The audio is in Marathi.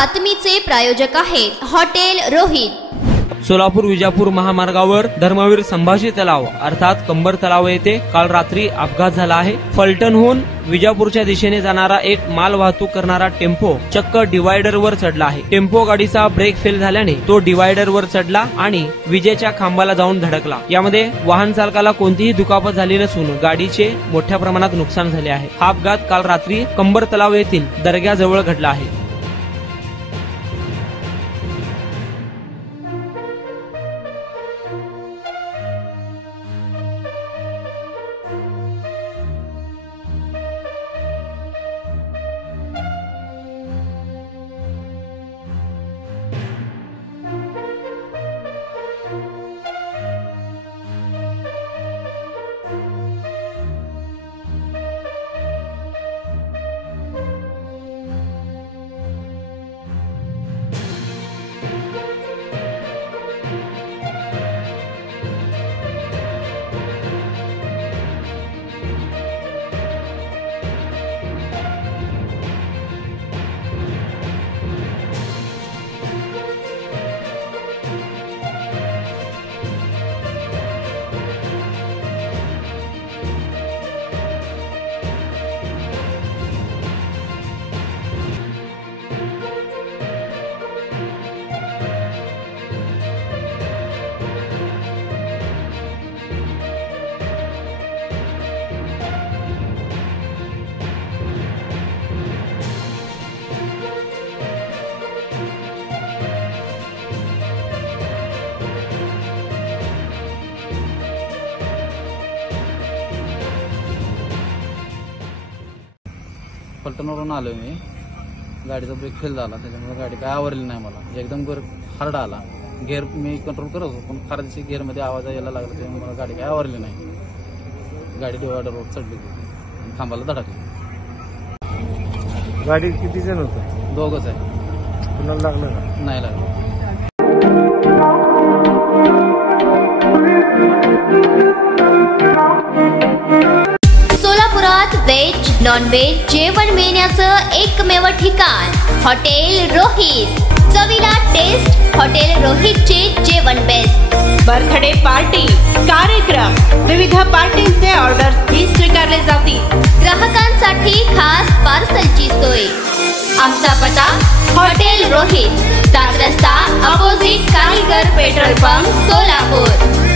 बातमीचे प्रायोजक आहेत हॉटेल रोहित। सोलापूर विजापूर महामार्गावर धर्मवीर संभाजी तलाव अर्थात कंबर तलाव येथे काल रात्री अपघात झाला आहे। फलटणहून विजापूरच्या दिशेने जाणारा एक माल वाहतूक करणारा टेम्पो चक्क डिवायडर वर चढला आहे। टेम्पो गाडीचा ब्रेक फेल झाल्याने तो डिवायडर वर चढला आणि विजेच्या खांबाला जाऊन धडकला। यामध्ये वाहन चालकाला कोणतीही दुखापत झाली नसून गाडीचे मोठ्या प्रमाणात नुकसान झाले आहे। हा अपघात काल रात्री कंबर तलाव येथील दर्ग्याजवळ घडला आहे। फलटणवरून आलो मी, गाडीचा ब्रेक फेल झाला, त्याच्यामुळे गाडी काय आवरली नाही मला। एकदम हार्ड आला, गेअर मी कंट्रोल करत होतो पण फार दिवशी गेअरमध्ये आवाज यायला लागला, त्यामुळे मला गाडी काय आवरली नाही। गाडी डिवायडरवर चढली, खांबाला धडकली। गाडी किती जण होतं? दोघंच आहे। कुणाला लागलं का? नाही लागलं। सोलापुरात व्हेज नॉन व्हेज जेवण मिळण्याचं एकमेव ठिकाण हॉटेल रोहित। चवीला टेस्ट हॉटेल रोहितचे जेवण बेस्ट। बर्थडे पार्टी, कार्यक्रम, विविध पार्टींचे ऑर्डर्स ही स्वीकारले जातील। ग्राहकांसाठी खास पार्सलची सोय। आमचा पत्ता हॉटेल रोहित, 7 रस्ता अपोजिट कारीगर पेट्रोल पंप, सोलापूर।